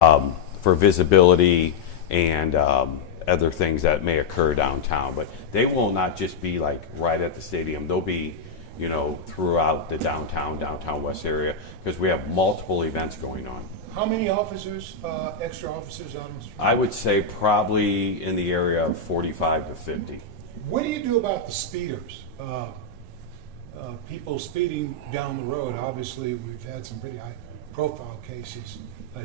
for visibility and other things that may occur downtown. But they will not just be like right at the stadium. They'll be, throughout the downtown west area, because we have multiple events going on. How many officers, extra officers on the street? I would say probably in the area of 45 to 50. What do you do about the speeders? People speeding down the road. Obviously, we've had some pretty high profile cases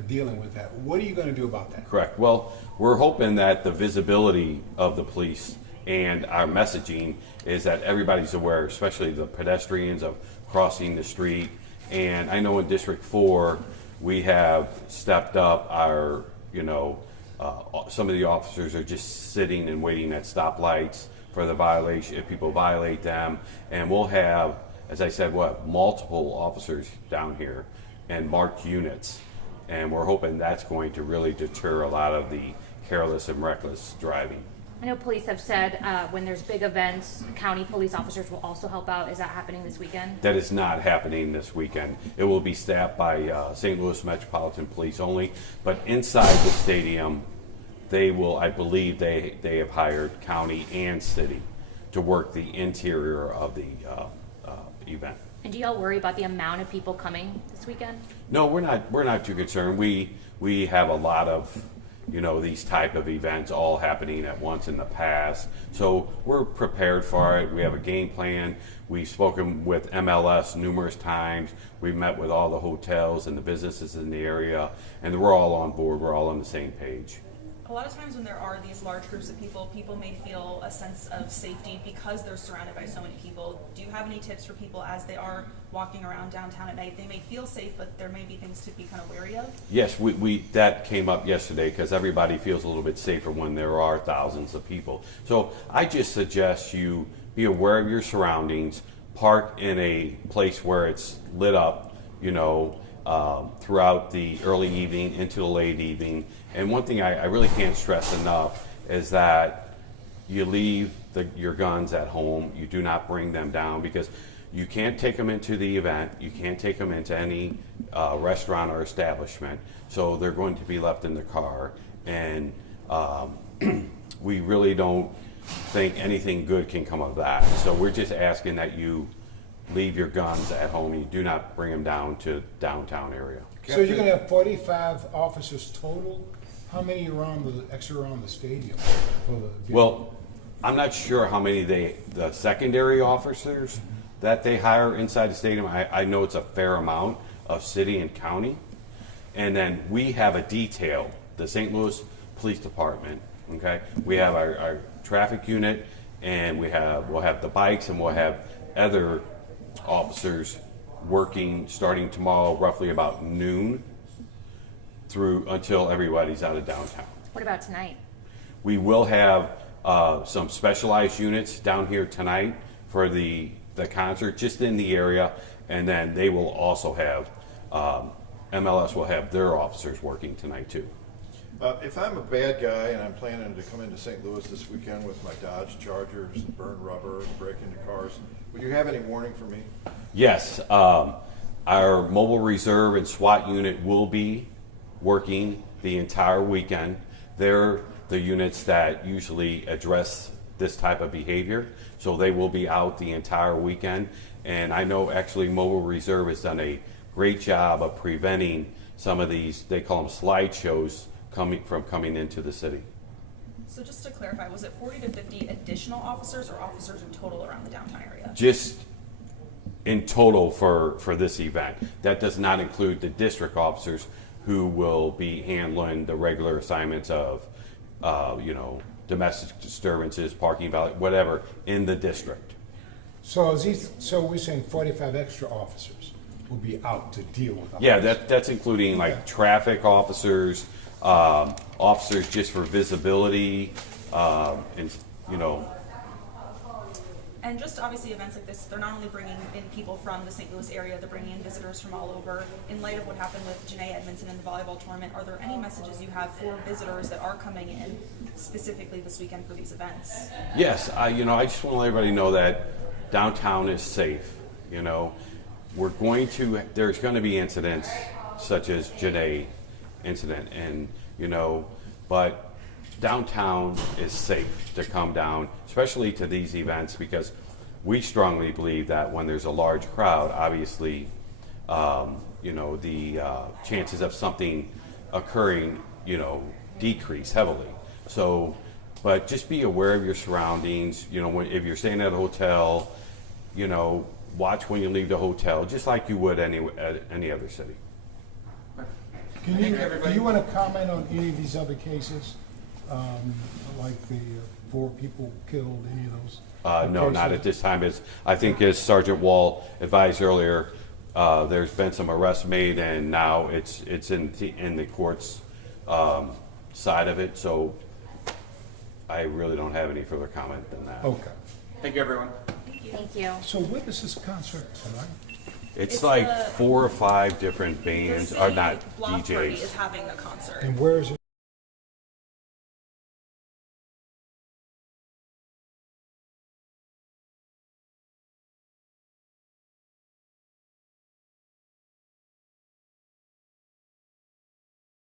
dealing with that. What are you going to do about that? Correct. Well, we're hoping that the visibility of the police and our messaging is that everybody's aware, especially the pedestrians, of crossing the street. And I know in District 4, we have stepped up our, some of the officers are just sitting and waiting at stoplights for the violation, if people violate them. And we'll have, as I said, we'll have multiple officers down here and marked units. And we're hoping that's going to really deter a lot of the careless and reckless driving. I know police have said when there's big events, county police officers will also help out. Is that happening this weekend? That is not happening this weekend. It will be staffed by St. Louis Metropolitan Police only. But inside the stadium, they will, I believe they have hired county and city to work the interior of the event. And do y'all worry about the amount of people coming this weekend? No, we're not too concerned. We have a lot of these type of events all happening at once in the past. So we're prepared for it. We have a game plan. We've spoken with MLS numerous times. We've met with all the hotels and the businesses in the area, and we're all on board. We're all on the same page. A lot of times when there are these large groups of people may feel a sense of safety because they're surrounded by so many people. Do you have any tips for people as they are walking around downtown at night? They may feel safe, but there may be things to be kind of wary of. Yes, we that came up yesterday because everybody feels a little bit safer when there are thousands of people. So I just suggest you be aware of your surroundings, park in a place where it's lit up, throughout the early evening into the late evening. And one thing I really can't stress enough is that you leave your guns at home. You do not bring them down, because you can't take them into the event. You can't take them into any restaurant or establishment. So they're going to be left in the car. And we really don't think anything good can come of that. So we're just asking that you leave your guns at home. You do not bring them down to downtown area. So you're going to have 45 officers total? How many extra around the stadium? Well, I'm not sure how many the secondary officers that they hire inside the stadium. I know it's a fair amount of city and county. And then we have a detail, the St. Louis Police Department, okay? We have our traffic unit, and we'll have the bikes, and we'll have other officers working starting tomorrow roughly about noon through until everybody's out of downtown. What about tonight? We will have some specialized units down here tonight for the concert, just in the area, and then they will also have MLS will have their officers working tonight too. If I'm a bad guy and I'm planning to come into St. Louis this weekend with my Dodge Chargers, burn rubber, break into cars, would you have any warning for me? Yes, our mobile reserve and SWAT unit will be working the entire weekend. They're the units that usually address this type of behavior, so they will be out the entire weekend. And I know actually Mobile Reserve has done a great job of preventing some of these, they call them slideshows, coming into the city. So just to clarify, was it 40 to 50 additional officers or officers in total around the downtown area? Just in total for this event. That does not include the district officers who will be handling the regular assignments of, domestic disturbances, parking violation, whatever, in the district. So we're saying 45 extra officers will be out to deal with. Yeah, that's including like traffic officers, officers just for visibility, and And just obviously events like this, they're not only bringing in people from the St. Louis area, they're bringing in visitors from all over. In light of what happened with Janae Edmondson in the volleyball tournament, are there any messages you have for visitors that are coming in specifically this weekend for these events? Yes, I just want to let everybody know that downtown is safe. There's going to be incidents such as Janae incident, and but downtown is safe to come down, especially to these events, because we strongly believe that when there's a large crowd, obviously, the chances of something occurring, decrease heavily. So, but just be aware of your surroundings. If you're staying at a hotel, watch when you leave the hotel, just like you would at any other city. Do you want to comment on any of these other cases? Like the 4 people killed, any of those? No, not at this time. I think as Sergeant Wall advised earlier, there's been some arrests made, and now it's in the court's side of it. So I really don't have any further comment than that. Okay. Thank you, everyone. Thank you. So when is this concert tonight? It's It's like the- 4 or 5 different The bands, city or not block party is DJs. having a concert. And where is it?